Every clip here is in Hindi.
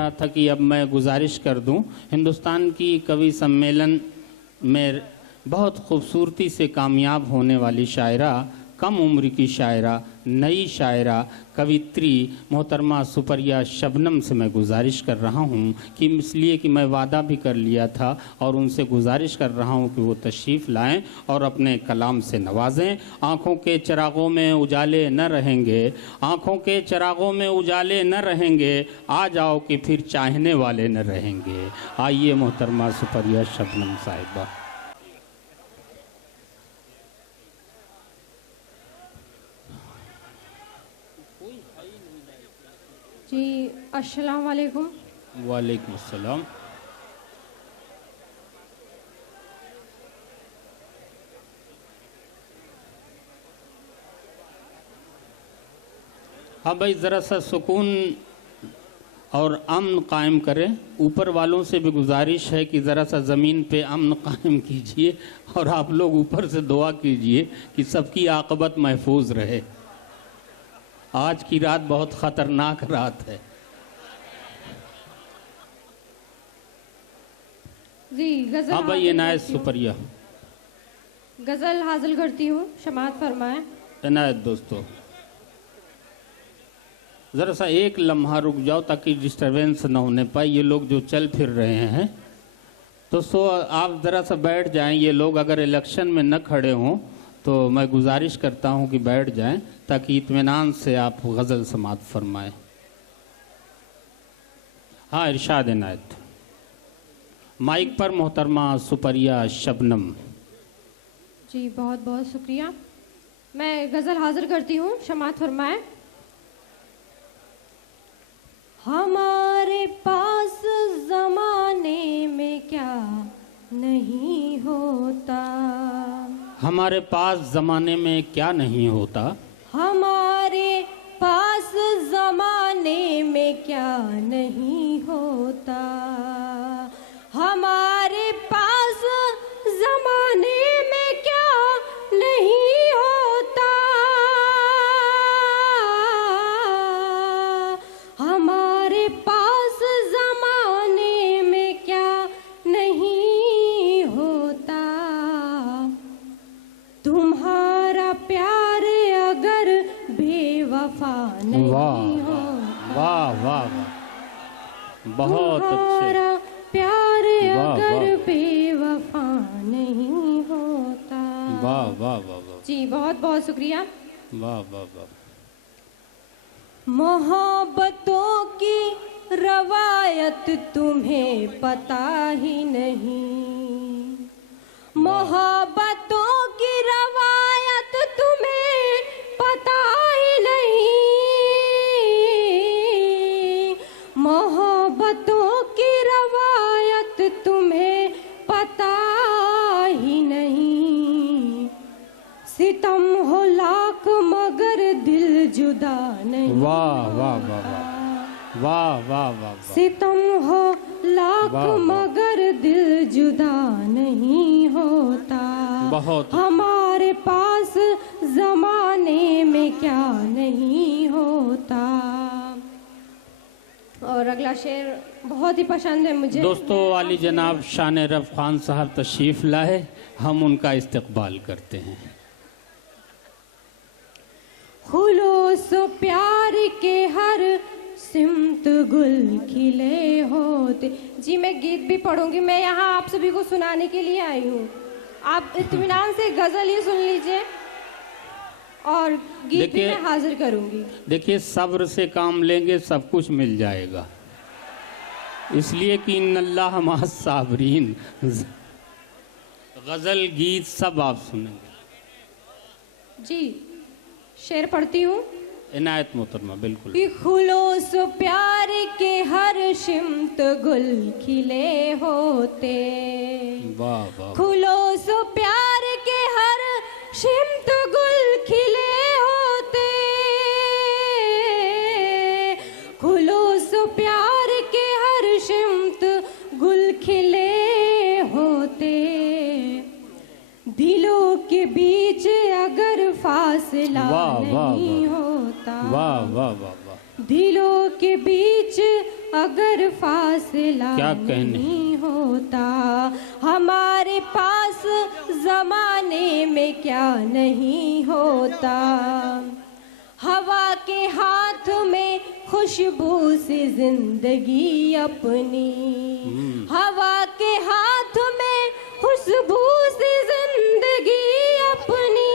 रहा था कि अब मैं गुजारिश कर दूं, हिंदुस्तान की कवि सम्मेलन में बहुत खूबसूरती से कामयाब होने वाली शायरा, कम उम्र की शायरा, नई शायरा, कवित्री मोहतरमा सुपरिया शबनम से मैं गुजारिश कर रहा हूँ कि इसलिए कि मैं वादा भी कर लिया था और उनसे गुजारिश कर रहा हूँ कि वो तशरीफ़ लाएं और अपने कलाम से नवाजें। आँखों के चिरागों में उजाले न रहेंगे, आँखों के चिरागों में उजाले न रहेंगे, आ जाओ कि फिर चाहने वाले न रहेंगे। आइए मोहतरमा सुपरिया शबनम साहिबा। जी अस्सलाम वालेकुम। वालेकुम अस्सलाम। हाँ भाई, ज़रा सा सुकून और अमन कायम करें। ऊपर वालों से भी गुजारिश है कि ज़रा सा ज़मीन पे अमन कायम कीजिए और आप लोग ऊपर से दुआ कीजिए कि सबकी आक़िबत महफूज रहे। आज की रात बहुत ख़तरनाक रात है। जी गजल। हाँ भाई, इनायत सुपरिया। गजल हासिल करती हूँ, समाअत फरमाएं। इनायत दोस्तों, ज़रा सा एक लम्हा रुक जाओ ताकि डिस्टरबेंस ना होने पाए। ये लोग जो चल फिर रहे हैं तो आप ज़रा सा बैठ जाएं। ये लोग अगर इलेक्शन में न खड़े हों तो मैं गुजारिश करता हूं कि बैठ जाएं ताकि इत्मीनान से आप गज़ल समाअत फरमाएं। हाँ, इरशाद इनायत। माइक पर मोहतरमा सुपरिया शबनम। जी बहुत बहुत शुक्रिया। मैं गज़ल हाजिर करती हूँ, समाअत फरमाएं। हमारे पास ज़माने में क्या नहीं होता, हमारे पास ज़माने में क्या नहीं होता, हमारे पास ज़माने में क्या नहीं होता, हमारे पास ज़माने में क्या नहीं होता, हमारे पास ज़माने में क्या नहीं होता, तुम्हारा प्यार अगर बेवफा नहीं होता, वाह वाह वाह, बहुत अच्छे। तुम्हारा प्यार अगर बेवफा नहीं होता। वाह वाह वाह वाह। जी बहुत बहुत शुक्रिया। वाह वाह वाह। मोहब्बतों की रवायत तुम्हें पता ही नहीं, मोहब्बतों की रवायत तुम्हें पता ही नहीं, मोहब्बतों की रवायत तुम्हें पता ही नहीं, सितम हो लाख मगर दिल जुदा नहीं। वाह वाह वाह वाह वाह वाह वाह। सितम हो लाख मगर दिल जुदा नहीं होता, बहुत। हमारे पास ज़माने में क्या नहीं होता। और अगला शेर बहुत ही पसंद है मुझे। दोस्तों, वाली जनाब शान रफ़ खान साहब तशरीफ़ लाए, हम उनका इस्तकबाल करते हैं। खुलूस प्यार के हर सिमत गुल खिले होते। जी मैं गीत भी पढ़ूंगी, मैं यहाँ आप सभी को सुनाने के लिए आई हूँ। आप इत्मीनान से गजल ही सुन लीजिए और गीत भी मैं हाजिर करूंगी। देखिए, सब्र से काम लेंगे सब कुछ मिल जाएगा, इसलिए कि इन्नल्लाह मअस साबिरीन। गजल गीत सब आप सुनेंगे। जी शेर पढ़ती हूँ। इनायत मोहतरमा, बिल्कुल। कि खुलूस प्यार के हर शिमत गुल खिले होते, वाह वाह। खुलूस प्यार के हर शिमत गुल खिले होते, खुलूस प्यार के हर शिमत गुल खिले होते, दिलों के बीच अगर फासला नहीं होता, वाह वाह वाह वाह। दिलों के बीच अगर फासला क्या कहने। नहीं होता, हमारे पास जमाने में क्या नहीं होता। हवा के हाथ में खुशबू से जिंदगी अपनी, हवा के हाथ में खुशबू से जिंदगी अपनी,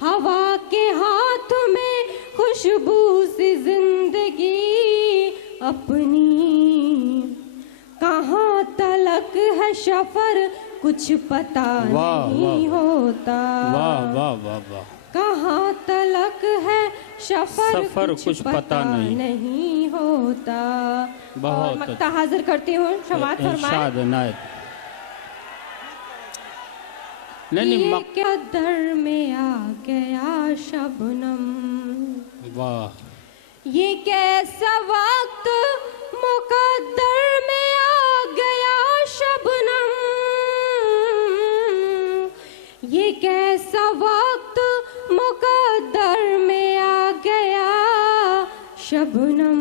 हवा के हाथ में खुशबू से जिंदगी अपनी। कहाँ तलक है सफर कुछ पता वाह, नहीं वाह। होता। वाह वाह वाह वाह। कहाँ तलक है सफर कुछ पता नहीं होता। बहुत और मक्ता हाजिर करती हूँ, समाअत फरमाएं। इरशाद इनायत। नहीं ये क्या दर में आ गया शबनम, वाह। ये कैसा वक्त मुकद्दर में आ गया शबनम, ये कैसा वक्त मुकद्दर में आ गया शबनम।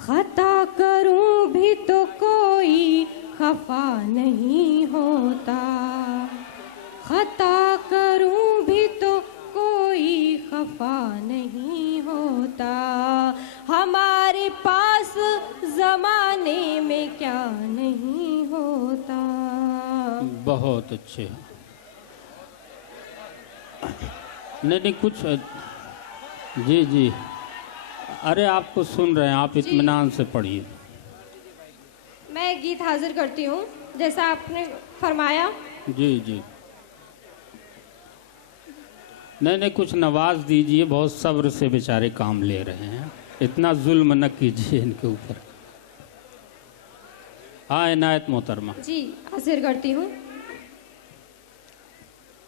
खता करूं भी तो कोई खफा नहीं होता, खता करूं भी तो कोई खफा नहीं होता। हमारे पास जमाने में क्या नहीं होता। बहुत अच्छे। नहीं कुछ। जी जी, अरे आपको सुन रहे हैं, आप इत्मीनान से पढ़िए। मैं गीत हाजिर करती हूँ जैसा आपने फरमाया। जी जी। नहीं कुछ नवाज दीजिए, बहुत सब्र से बेचारे काम ले रहे हैं, इतना जुल्म न कीजिए इनके ऊपर। हाँ इनायत मोहतरमा। जी हाजिर करती हूँ।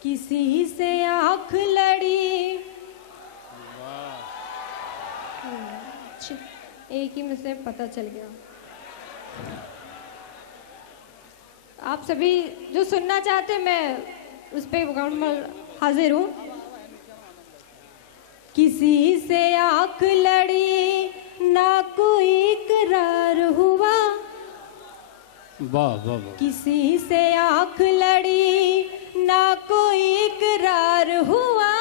किसी से आँख लड़ी, एक ही में से पता चल गया। आप सभी जो सुनना चाहते, मैं उस पे हाजिर हूँ। किसी से आँख लड़ी ना कोई इकरार हुआ, वाह वाह वाह। किसी से आँख लड़ी ना कोई इकरार हुआ।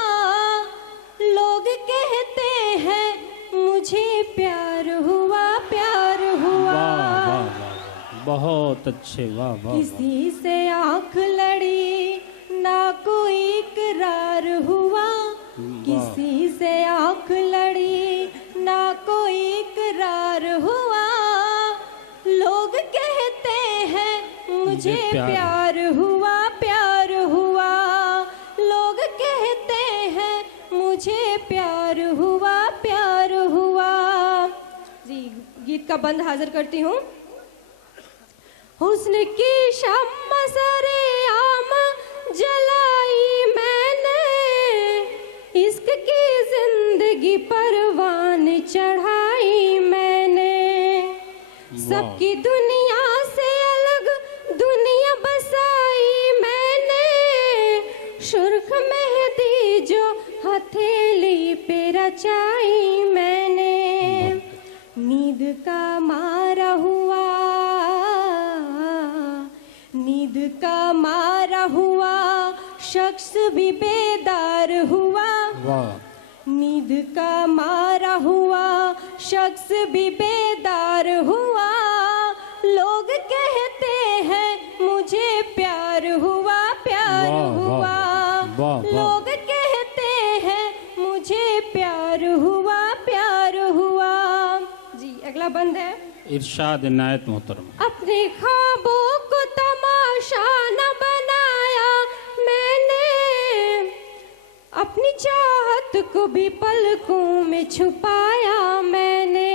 लोग कहते हैं मुझे प्यार हुआ, प्यार हुआ। वाह वाह वाह, बहुत अच्छे। वाह वाह। किसी से आँख लड़ी ना कोई इकरार हुआ, किसी से आँख लड़ी ना कोई इकरार हुआ। लोग कहते हैं मुझे प्यार हुआ, प्यार हुआ। लोग कहते हैं मुझे प्यार हुआ, प्यार हुआ। जी गीत का बंद हाजिर करती हूँ। हुस्न की शम्मा सरे आम जलाई मैंने, इश्क की जिंदगी परवान चढ़ाई मैंने। सबकी दुनिया से अलग दुनिया बसाई मैंने, सुर्ख मेहंदी जो हथेली पे रचाई मैंने। नींद का मारा हुआ, नींद का मारा हुआ शख्स भी बेदार हुआ। नींद का मारा हुआ शख्स भी बेदार हुआ। लोग कहते हैं मुझे प्यार हुआ, प्यार हुआ। लोग कहते हैं मुझे प्यार हुआ, प्यार हुआ। जी अगला बंद है। इरशाद इनायत मोहतरमा। अपने ख्वाबों को तमाशा न बनाया मैंने, अपनी चाहत को भी पलकों में छुपाया मैंने।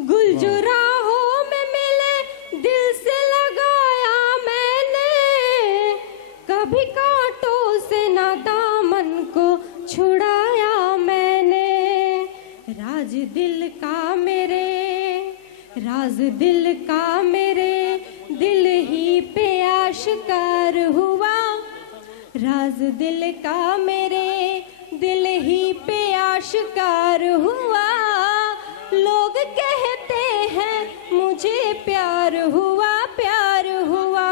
गुल जो राहों में मिले दिल से लगाया मैंने, कभी कांटों से ना दामन को छुड़ाया मैंने। राज दिल का मेरे, राज दिल का मेरे दिल ही पे आशिकार हुआ। राज दिल का मेरे दिल ही पे आशिकार हुआ, लोग कहते हैं मुझे प्यार हुआ, प्यार हुआ,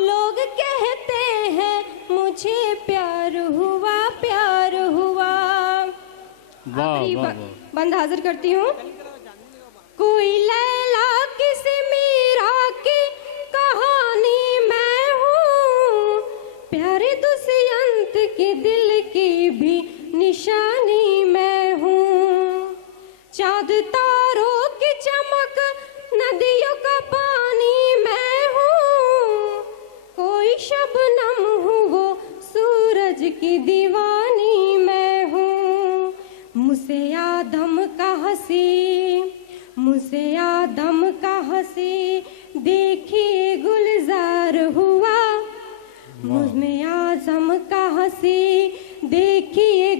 लोग कहते हैं मुझे प्यार हुआ, प्यार हुआ। वाह आखिरी वाह वाह। बंद हाजिर करती हूँ। कोई लैला किसी मीरा की कहानी मैं हूँ, प्यारे दुष्यंत के दिल की भी निशानी मैं हूँ। चाँद तारों की चमक नदियों का पानी मैं हूँ, कोई शबनम हूँ वो सूरज की दीवानी मैं हूँ। मुझसे आदम का हंसी, मुझसे आदम का हंसी देखिए गुलजार हुआ, मुझ में आजम का हंसी देखिए